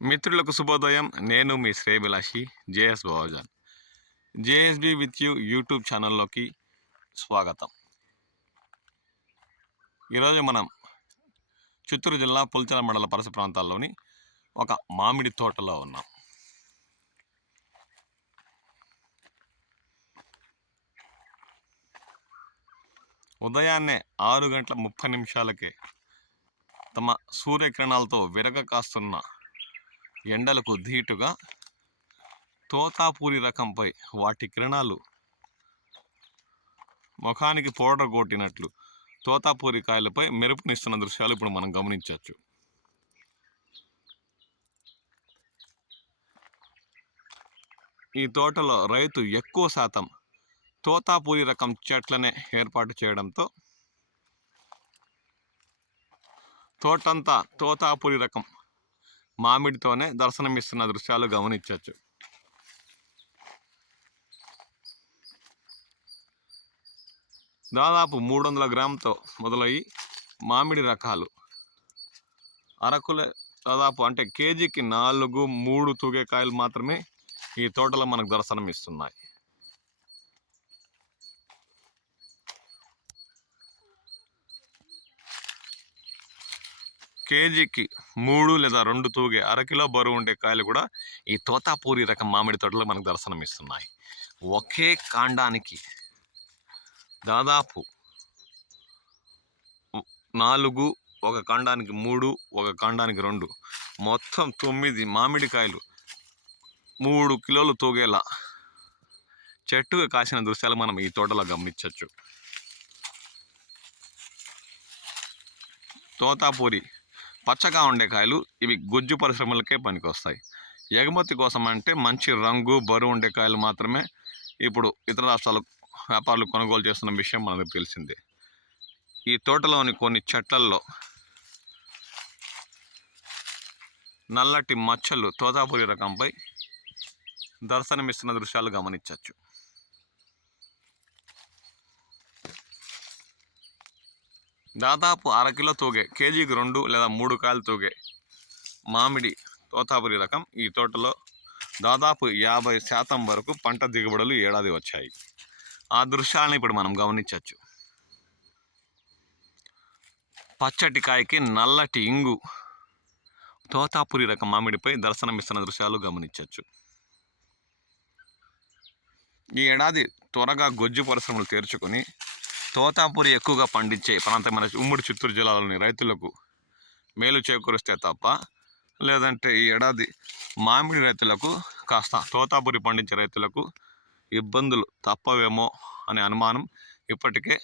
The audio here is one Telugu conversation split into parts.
మిత్రులకు శుభోదయం. నేను మీ శ్రేయభిలాషి JS Bavajan. JSB with you YouTube ఛానల్లోకి స్వాగతం. ఈరోజు మనం చిత్తూరు జిల్లా పుల్చల మండల పరిసర ప్రాంతాల్లోని ఒక మామిడి తోటలో ఉన్నాం. ఉదయాన్నే 6:30 తమ సూర్యకిరణాలతో విరగ కాస్తున్న ఎండలకు ధీటుగా తోతాపూరి రకంపై వాటి కిరణాలు ముఖానికి పౌడర్ కొట్టినట్లు తోతాపూరి కాయలపై మెరుపునిస్తున్న దృశ్యాలు ఇప్పుడు మనం గమనించవచ్చు. ఈ తోటలో రైతు ఎక్కువ శాతం తోతాపూరి రకం చెట్లనే ఏర్పాటు చేయడంతో తోటంతా తోతాపూరి రకం మామిడితోనే దర్శనమిస్తున్న దృశ్యాలు గమనించవచ్చు. దాదాపు 300 గ్రాములతో మొదలయ్యి మామిడి రకాలు అరకుల దాదాపు అంటే కేజీకి 4-3 తూగే కాయలు మాత్రమే ఈ తోటలో మనకు దర్శనమిస్తున్నాయి. కేజీకి 3 లేదా 2 తూగే అరకిలో బరువు ఉండే కాయలు కూడా ఈ తోతాపూరి రకం మామిడి తోటలో మనకు దర్శనమిస్తున్నాయి. ఒకే కాండానికి దాదాపు 4, ఒక కాండానికి 3, ఒక కాండానికి 2, మొత్తం 9 మామిడికాయలు 3 కిలోలు తూగేలా చెట్టుగా కాసిన దృశ్యాలు మనం ఈ తోటలో గమనించవచ్చు. తోతాపూరి పచ్చగా ఉండే కాయలు ఇవి గుజ్జు పరిశ్రమలకే పనికొస్తాయి. ఎగుమతి కోసం అంటే మంచి రంగు బరువు ఉండే కాయలు మాత్రమే ఇప్పుడు ఇతర రాష్ట్రాల వ్యాపారులు కొనుగోలు చేస్తున్న విషయం మనకు తెలిసిందే. ఈ తోటలోని కొన్ని చెట్లల్లో నల్లటి మచ్చలు తోతాపూరి రకంపై దర్శనమిస్తున్న దృశ్యాలు గమనించవచ్చు. దాదాపు అరకిలో తూగే కేజీకి 2 లేదా 3 కాయలు తూగే మామిడి తోతాపూరి రకం ఈ తోటలో దాదాపు 50% వరకు పంట దిగుబడులు ఏడాది వచ్చాయి. ఆ దృశ్యాలను ఇప్పుడు మనం గమనించవచ్చు. పచ్చటి కాయకి నల్లటి ఇంగు తోతాపూరి రకం మామిడిపై దర్శనమిస్తున్న దృశ్యాలు గమనించవచ్చు. ఈ ఏడాది త్వరగా గొజ్జు పరిశ్రమలు తెరుచుకొని తోతాపూరి ఎక్కువగా పండించే ప్రాంతమైన ఉమ్మడి చిత్తూరు జిల్లాలోని రైతులకు మేలు చేకూరిస్తే తప్ప లేదంటే ఈ ఏడాది మామిడి రైతులకు కాస్త తోతాపూరి పండించే రైతులకు ఇబ్బందులు తప్పవేమో అనే అనుమానం ఇప్పటికే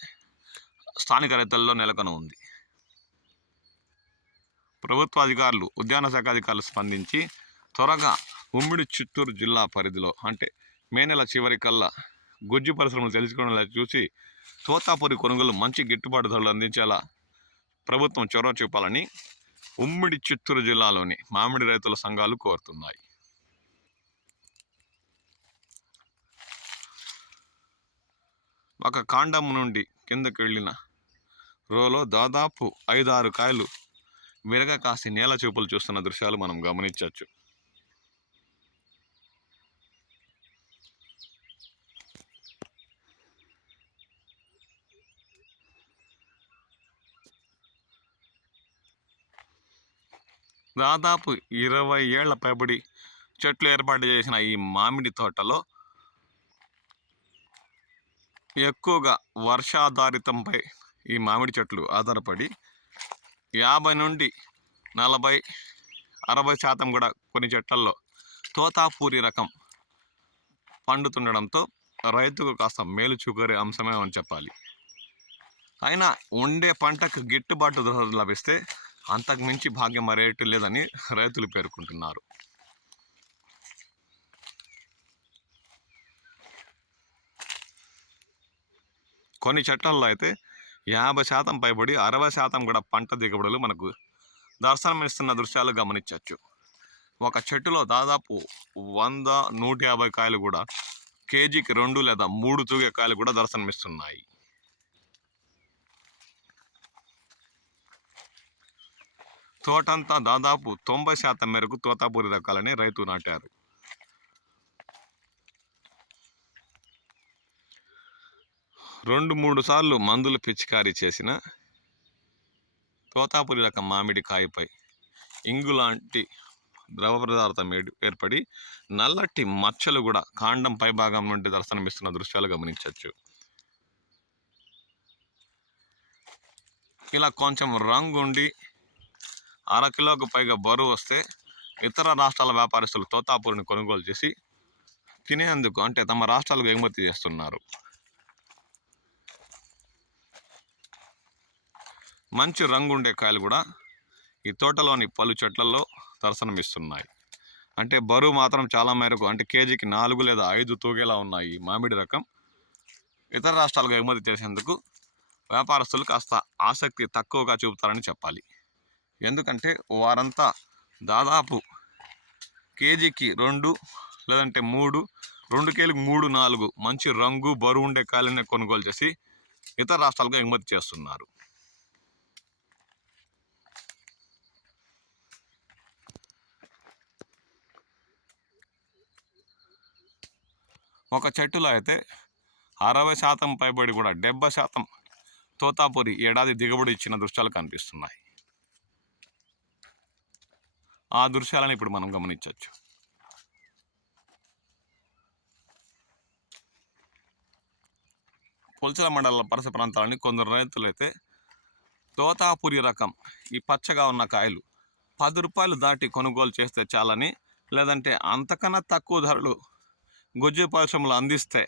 స్థానిక రైతుల్లో నెలకొని ఉంది. ప్రభుత్వ అధికారులు, ఉద్యాన శాఖ అధికారులు స్పందించి త్వరగా ఉమ్మడి చిత్తూరు జిల్లా పరిధిలో అంటే మే నెల చివరి కల్లా గుజ్జు పరిశ్రమలు తెలుసుకోవడం చూసి తోతాపూరి కొనుగోలు మంచి గిట్టుబాటు ధరలు అందించేలా ప్రభుత్వం చొరవ చూపాలని ఉమ్మడి చిత్తూరు జిల్లాలోని మామిడి రైతుల సంఘాలు కోరుతున్నాయి. ఒక కాండం నుండి కిందకి వెళ్ళిన రోలో దాదాపు 5-6 కాయలు విరగ కాసి నేల చూపులు చూస్తున్న దృశ్యాలు మనం గమనించవచ్చు. దాదాపు 20 ఏళ్ల పైబడి చెట్లు ఏర్పాటు చేసిన ఈ మామిడి తోటలో ఎక్కువగా వర్షాధారితంపై ఈ మామిడి చెట్లు ఆధారపడి 50 నుండి 40-60% కూడా కొన్ని చెట్లల్లో తోతాపూరి రకం పండుతుండడంతో రైతుకు కాస్త మేలు చూకరే అంశమే అని చెప్పాలి. అయినా ఉండే పంటకు గిట్టుబాటు ధర లభిస్తే అంతకు మించి భాగ్యం మరేటు లేదని రైతులు పేర్కొంటున్నారు. కొన్ని చెట్లలో అయితే 50% పైబడి 60% కూడా పంట దిగుబడులు మనకు దర్శనమిస్తున్న దృశ్యాలు గమనించవచ్చు. ఒక చెట్టులో దాదాపు 100-150 కాయలు కూడా కేజీకి 2 లేదా 3 తూగే కాయలు కూడా దర్శనమిస్తున్నాయి. తోటంతా దాదాపు 90% మేరకు తోతాపురి రకాలని రైతు నాటారు. 2-3 సార్లు మందులు పిచికారీ చేసిన తోతాపురి రకం మామిడి కాయపై ఇంగు లాంటి ద్రవ పదార్థం ఏర్పడి నల్లటి మచ్చలు కూడా కాండం పై భాగం నుండి దర్శనమిస్తున్న దృశ్యాలు గమనించవచ్చు. ఇలా కొంచెం రంగుండి 1/2 కిలోకు పైగా బరువు వస్తే ఇతర రాష్ట్రాల వ్యాపారస్తులు తోతాపురిని కొనుగోలు చేసి తినేందుకు అంటే తమ రాష్ట్రాలకు ఎగుమతి చేస్తున్నారు. మంచి రంగుండే కాయలు కూడా ఈ తోటలోని పలు చెట్లలో దర్శనమిస్తున్నాయి. అంటే బరువు మాత్రం చాలా మేరకు అంటే కేజీకి 4 లేదా 5 తూగేలా ఉన్నాయి. మామిడి రకం ఇతర రాష్ట్రాలకు ఎగుమతి చేసేందుకు వ్యాపారస్తులు కాస్త ఆసక్తి తక్కువగా చూపుతారని చెప్పాలి. ఎందుకంటే వారంతా దాదాపు కేజీకి 2 లేదంటే 3, 2 కేజీలకు 3-4 మంచి రంగు బరువు ఉండే కాయలనే కొనుగోలు చేసి ఇతర రాష్ట్రాలకు ఎగుమతి చేస్తున్నారు. ఒక చెట్టులో అయితే 60% పైబడి కూడా 70% తోతాపురి ఏడాది దిగుబడి ఇచ్చిన దృశ్యాలు కనిపిస్తున్నాయి. ఆ దృశ్యాలను ఇప్పుడు మనం గమనించవచ్చు. పుల్చల మండల పరిసర ప్రాంతాలని కొందరు రైతులు అయితే తోతాపురి రకం ఈ పచ్చగా ఉన్న కాయలు 10 రూపాయలు దాటి కొనుగోలు చేస్తే చాలని, లేదంటే అంతకన్నా తక్కువ ధరలు గుజ్జు పరిశ్రమలు అందిస్తే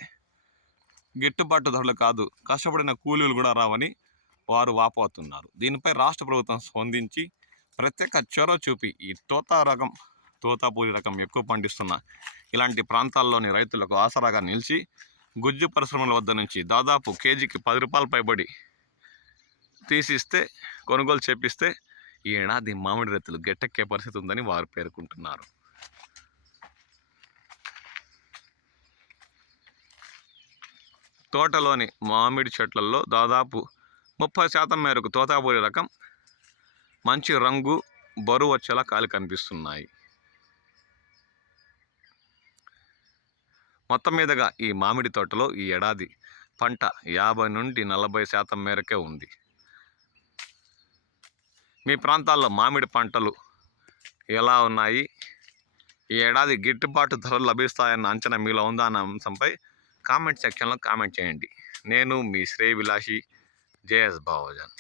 గిట్టుబాటు ధరలు కాదు, కష్టపడిన కూలీలు కూడా రావని వారు వాపోతున్నారు. దీనిపై రాష్ట్ర ప్రభుత్వం స్పందించి ప్రత్యేక చొరవ చూపి ఈ తోతాపురి రకం ఎక్కువ పండిస్తున్న ఇలాంటి ప్రాంతాల్లోని రైతులకు ఆసరాగా నిలిచి గుజ్జు పరిశ్రమల వద్ద నుంచి దాదాపు కేజీకి 10 రూపాయలు పైబడి తీసిస్తే కొనుగోలు చేపిస్తే ఈ ఏడాది మామిడి రైతులు గట్టెక్కే పరిస్థితి ఉందని వారు పేర్కొంటున్నారు. తోటలోని మామిడి చెట్లలో దాదాపు 30% మేరకు తోతాపురి రకం మంచి రంగు బరువు వచ్చేలా కాయలు కనిపిస్తున్నాయి. మొత్తం మీదుగా ఈ మామిడి తోటలో ఈ ఏడాది పంట 50-40% మేరకే ఉంది. మీ ప్రాంతాల్లో మామిడి పంటలు ఎలా ఉన్నాయి? ఈ ఏడాది గిట్టుబాటు ధరలు లభిస్తాయన్న అంచనా మీలో ఉందా అన్న అంశంపై కామెంట్ సెక్షన్లో కామెంట్ చేయండి. నేను మీ శ్రేయభిలాషి JS బావజాన్.